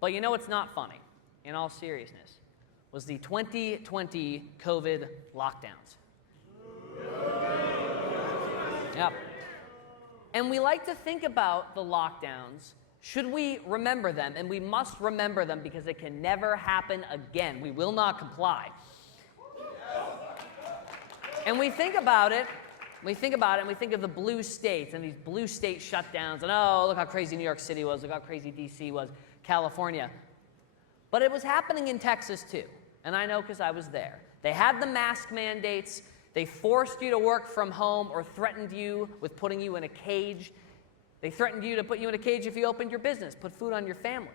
But you know what's not funny, in all seriousness, was the 2020 COVID lockdowns. Yep. And we like to think about the lockdowns. Should we remember them? And we must remember them because it can never happen again. We will not comply. And we think about it, and we think of the blue states and these blue state shutdowns, and oh, look how crazy New York City was, look how crazy DC was, California. But it was happening in Texas too, and I know because I was there. They had the mask mandates, they forced you to work from home or threatened you with putting you in a cage. They threatened you to put you in a cage if you opened your business, put food on your family.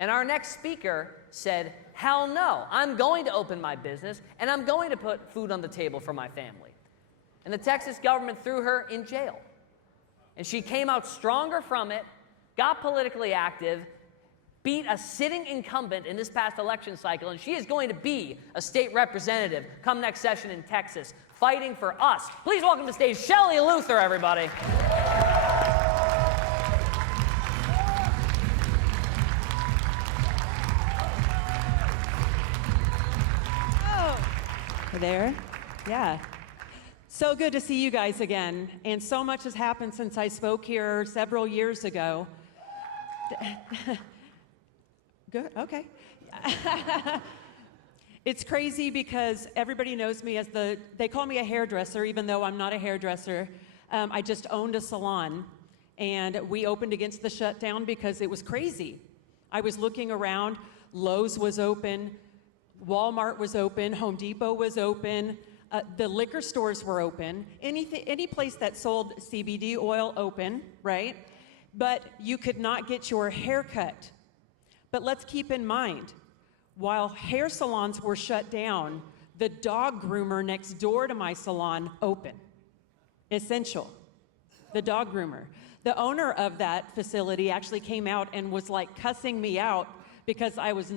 And our next speaker said, hell no, I'm going to open my business and I'm going to put food on the table for my family. And the Texas government threw her in jail. And she came out stronger from it, got politically active, beat a sitting incumbent in this past election cycle, and she is going to be a state representative come next session in Texas, fighting for us. Please welcome to stage Shelley Luther, everybody. There? Yeah. So good to see you guys again. And so much has happened since I spoke here several years ago. Good, okay. It's crazy because everybody knows me as they call me a hairdresser, even though I'm not a hairdresser. I just owned a salon, and we opened against the shutdown because it was crazy. I was looking around, Lowe's was open, Walmart was open, Home Depot was open, the liquor stores were open, any place that sold CBD oil open, right? But you could not get your hair cut. But let's keep in mind, while hair salons were shut down, the dog groomer next door to my salon open. Essential, the dog groomer. The owner of that facility actually came out and was like cussing me out because I was,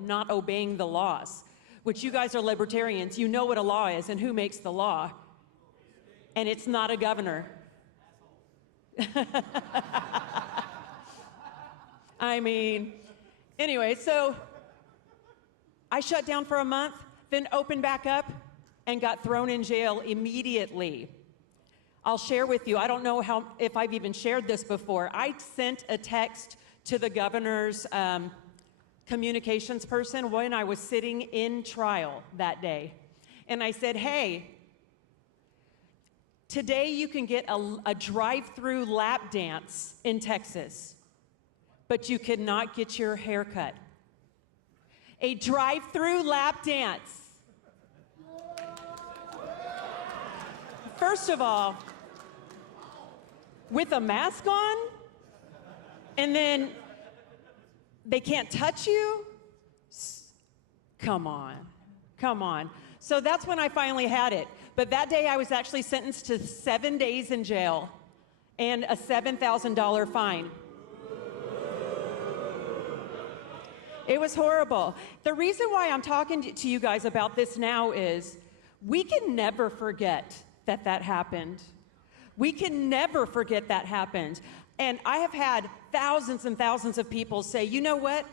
not obeying the laws, which you guys are libertarians. You know what a law is and who makes the law. And it's not a governor. I mean, anyway, so I shut down for a month, then opened back up and got thrown in jail immediately. I'll share with you, I don't know if I've even shared this before. I sent a text to the governor's communications person when I was sitting in trial that day. And I said, hey, today you can get a drive-through lap dance in Texas, but you cannot get your hair cut. A drive-through lap dance. First of all, with a mask on, and then they can't touch you? Come on, come on. So that's when I finally had it. But that day I was actually sentenced to 7 days in jail and a $7,000 fine. It was horrible. The reason why I'm talking to you guys about this now is we can never forget that happened. We can never forget that happened. And I have had thousands and thousands of people say, you know what?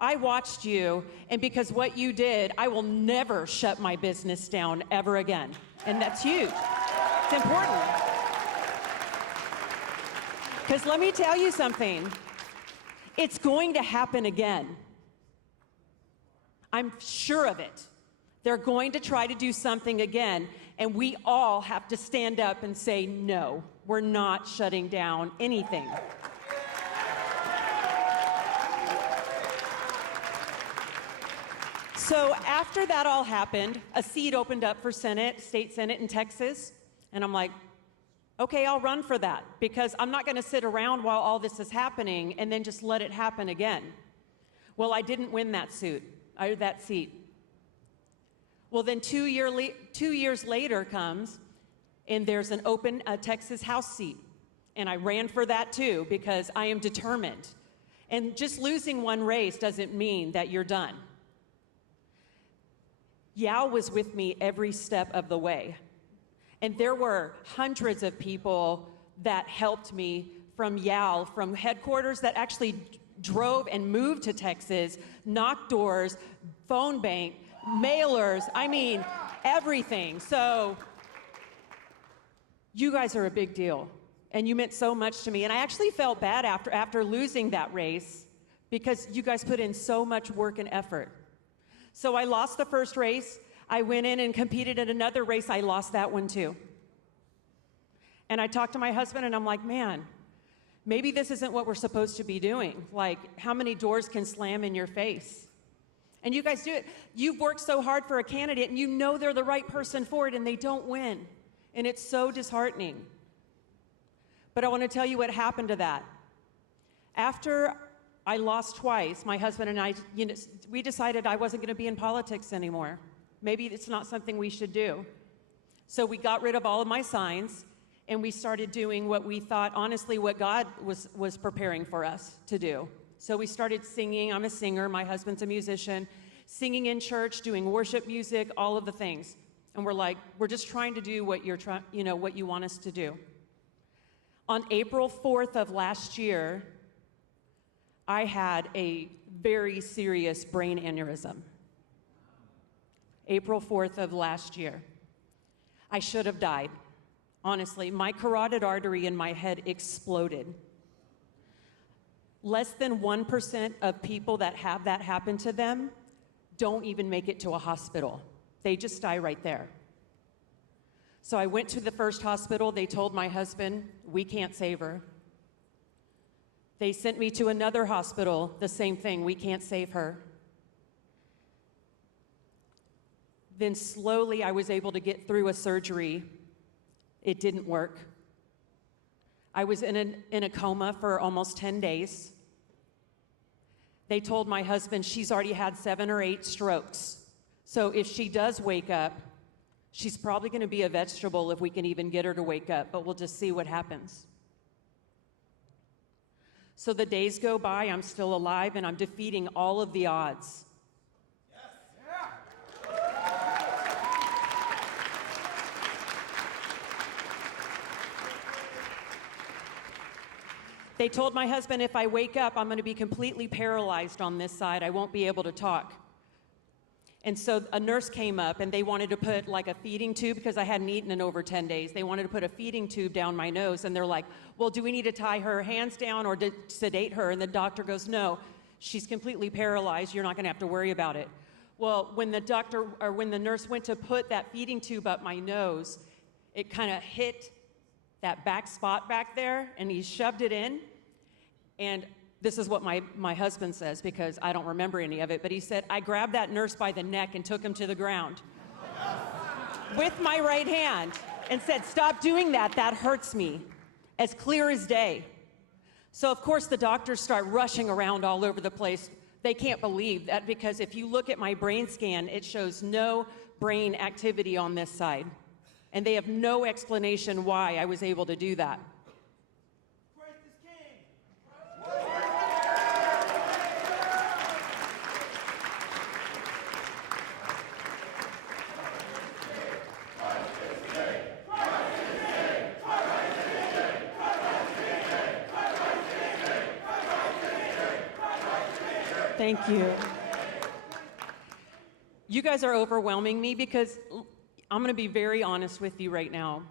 I watched you, and because what you did, I will never shut my business down ever again. And that's huge. It's important. Because let me tell you something. It's going to happen again. I'm sure of it. They're going to try to do something again, and we all have to stand up and say, no, we're not shutting down anything. So after that all happened, a seat opened up for Senate, state Senate in Texas, and I'm like, okay, I'll run for that, because I'm not gonna sit around while all this is happening and then just let it happen again. Well, I didn't win that seat. Well, then 2 years later comes, and there's an open Texas House seat. And I ran for that too, because I am determined. And just losing one race doesn't mean that you're done. YAL was with me every step of the way. And there were hundreds of people that helped me from YAL, from headquarters that actually drove and moved to Texas, knocked doors, phone bank, mailers, I mean, everything. So you guys are a big deal, and you meant so much to me. And I actually felt bad after losing that race because you guys put in so much work and effort. So I lost the first race. I went in and competed in another race. I lost that one too. And I talked to my husband and I'm like, man, maybe this isn't what we're supposed to be doing. Like, how many doors can slam in your face? And you guys do it. You've worked so hard for a candidate and you know they're the right person for it and they don't win. And it's so disheartening. But I want to tell you what happened to that. After I lost twice, my husband and I, we decided I wasn't going to be in politics anymore. Maybe it's not something we should do. So we got rid of all of my signs and we started doing what we thought, honestly, what God was preparing for us to do. So we started singing. I'm a singer. My husband's a musician. Singing in church, doing worship music, all of the things. And we're like, we're just trying to do what what you want us to do. On April 4th of last year, I had a very serious brain aneurysm. April 4th of last year. I should have died. Honestly, my carotid artery in my head exploded. Less than 1% of people that have that happen to them don't even make it to a hospital. They just die right there. So I went to the first hospital. They told my husband, we can't save her. They sent me to another hospital, the same thing, we can't save her. Then slowly I was able to get through a surgery. It didn't work. I was in a coma for almost 10 days. They told my husband she's already had 7 or 8 strokes. So if she does wake up, she's probably going to be a vegetable if we can even get her to wake up, but we'll just see what happens. So the days go by, I'm still alive, and I'm defeating all of the odds. They told my husband if I wake up, I'm going to be completely paralyzed on this side. I won't be able to talk. And so a nurse came up and they wanted to put like a feeding tube because I hadn't eaten in over 10 days. They wanted to put a feeding tube down my nose and they're like, well, do we need to tie her hands down or sedate her? And the doctor goes, no, she's completely paralyzed. You're not going to have to worry about it. Well, when the nurse went to put that feeding tube up my nose, it kind of hit that back spot back there and he shoved it in. And this is what my husband says because I don't remember any of it, but he said, I grabbed that nurse by the neck and took him to the ground with my right hand and said, stop doing that, that hurts me, as clear as day. So of course the doctors start rushing around all over the place. They can't believe that because if you look at my brain scan, it shows no brain activity on this side. And they have no explanation why I was able to do that. Thank you. You guys are overwhelming me because I'm going to be very honest with you right now.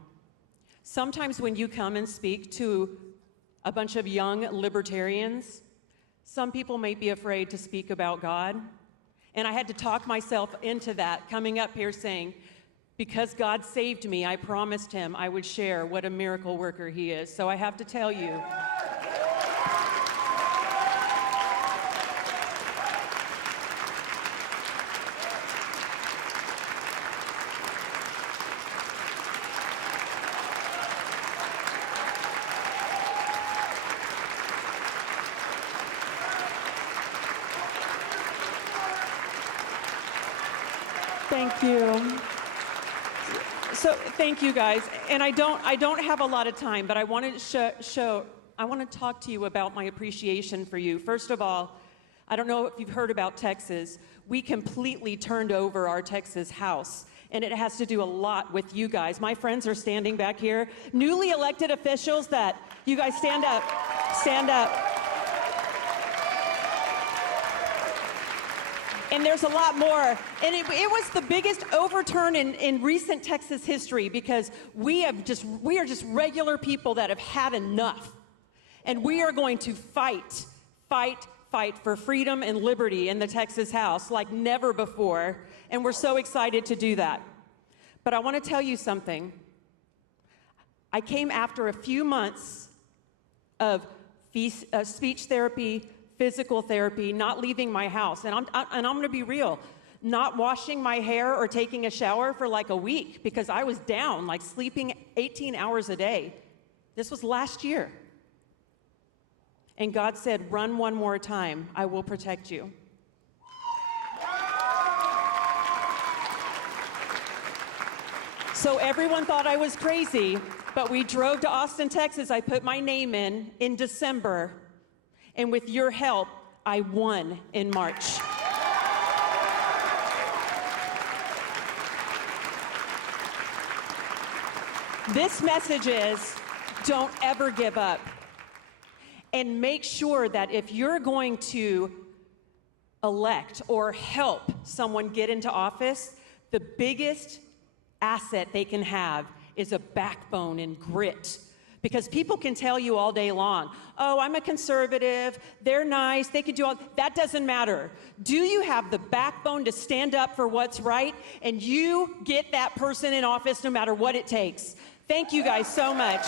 Sometimes when you come and speak to a bunch of young libertarians, some people may be afraid to speak about God. And I had to talk myself into that, coming up here saying, because God saved me, I promised him I would share what a miracle worker he is. So I have to tell you, thank you. So thank you guys. And I don't have a lot of time, but I want to I want to talk to you about my appreciation for you. First of all, I don't know if you've heard about Texas. We completely turned over our Texas House, and it has to do a lot with you guys. My friends are standing back here, newly elected officials you guys stand up, stand up. And there's a lot more. And it was the biggest overturn in recent Texas history because we are just regular people that have had enough. And we are going to fight for freedom and liberty in the Texas House like never before. And we're so excited to do that. But I want to tell you something. I came after a few months of speech therapy, physical therapy, not leaving my house. And I'm going to be real, not washing my hair or taking a shower for like a week because I was down, like sleeping 18 hours a day. This was last year. And God said, run one more time. I will protect you. So everyone thought I was crazy, but we drove to Austin, Texas. I put my name in December. And with your help, I won in March. This message is, don't ever give up. And make sure that if you're going to elect or help someone get into office, the biggest asset they can have is a backbone and grit. Because people can tell you all day long, oh, I'm a conservative, they're nice, they could do all, that doesn't matter. Do you have the backbone to stand up for what's right? And you get that person in office no matter what it takes. Thank you guys so much.